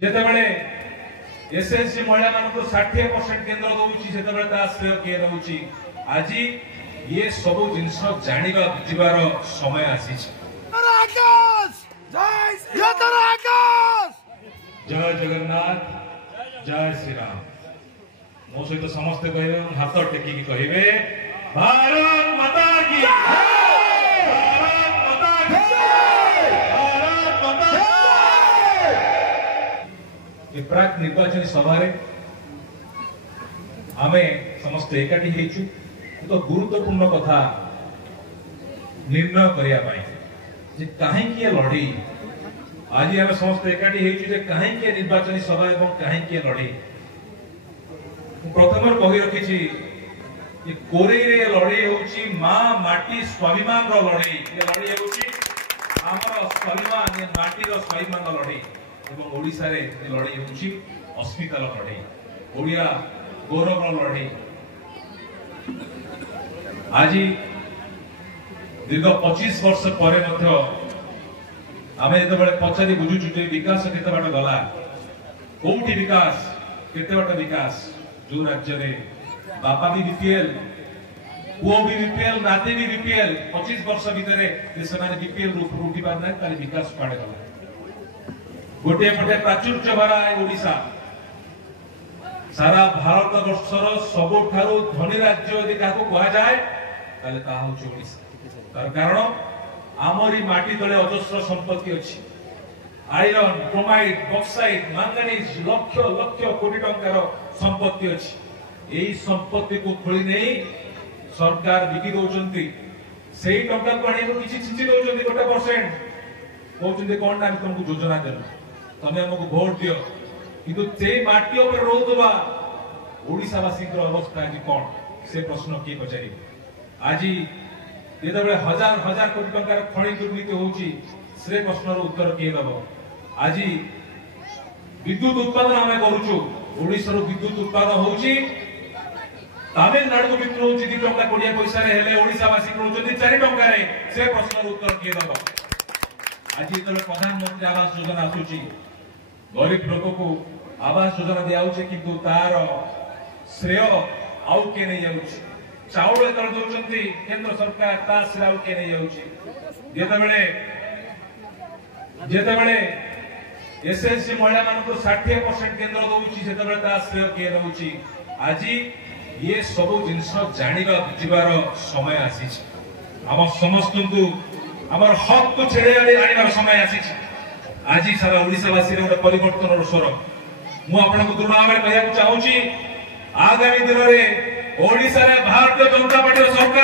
जेतेबेले SSC महिला मानक 60% केंद्र दउची सेतेबेले ता श्रेय के रहउची आज ये सब जिंस जानिबा बुझिबार समय आसी जय जगन्नाथ जय श्री राम मो सहित समस्ते कहे हाथ टेकी कहे भारत माता की प्राक निर्वाचन सभा आमे समस्त एकाठी हेचु तो गुरुत्वपूर्ण कथा निर्णय करिया पाई जे काहे किए लड़ी आज आमे समस्त एकाठी हेचु जे काहे किए निर्वाचन सभा एवं काहे किए लड़ी प्रथम कहि रखिछि जे कोरे रे लड़ी होछि मां माटी स्वाभिमान रो लड़ी ये लड़ी होछि हमर स्वाभिमान ये माटी रो स्वाभिमान रो लड़ी एवं ओडिसा रे लड़ाई होछि अस्मितार लड़ाई ओडिया गौरव लड़ाई आज दीर्घ 25 वर्ष पर आमे जेतेबेले पचारि बुझुछु जे विकास केते बाट गला कोठी विकास केते बाट विकास जो राज्य रे बापा भी बीपीएल पुओ भी बीपीएल नाती भी बीपीएल 25 वर्ष भितरे जे माने बीपीएल रूप उठी पारना ताली विकास पाड़े गला गोटे पटे प्राचुर्य भरा ओडिशा सारा भारत वर्षर सबुठारु धनी राज्य यदि काको कहा जाए ताले ता होछि ओडिशा तार कारण आमरी माटी तले अजस्र संपत्ति अछि आयरन क्रोमाइट बक्साइट मैंगनीज लक्ष लक्ष कोटी टंकार संपत्ति अछि एई संपत्ति को खोली नहीं सरकार बिकी दउचंती सेही टंका को आनी को किछि छिछि दउचंती 1% कहउचंती कोन ना तुमको योजना देलो तमे हमको वोट दियो किंतु से माटी ऊपर रोतबा ओडिसावासी अवस्था आज कौन से प्रश्न किए पचारि आज जेतेबेले हजार हजार कोटी टंकार खଣି दुर्नीति होउची से प्रश्नर उत्तर किए दबो आज विद्युत उत्पादन आमे करूछु ओडिसा रो विद्युत उत्पादन होउची तमिलनाडु को बिक्री होउची 2 टंका 20 पैसा रे हेले ओडिसावासी करूचंती 4 टंका रे से प्रश्नर उत्तर किए दबो आज जेतेबेले प्रधानमंत्री आवास योजना आसुची गरीब लोक को आवास योजना दिया किंतु तार श्रेय आउ के नहीं जाउछि चाउल कर दउचंती केंद्र सरकार ता श्रेय आउ के नहीं जाउछि जेतेबेले एसएससी महिला मानक 60% केंद्र दउछि सेतेबेले ता श्रेय के रहउछि आज ये सब जिंस जानिबा बुझिबार समय आसी हम समस्त को हमर हक को छेड़े आनिबार समय आसी आज सारा ओडिसावासी रे परिवर्तन स्वर मु आपन को दृढ़ भाव कहया चाहूची आगामी दिन रे ओडिसा रे भारतीय जनता पार्टी सरकार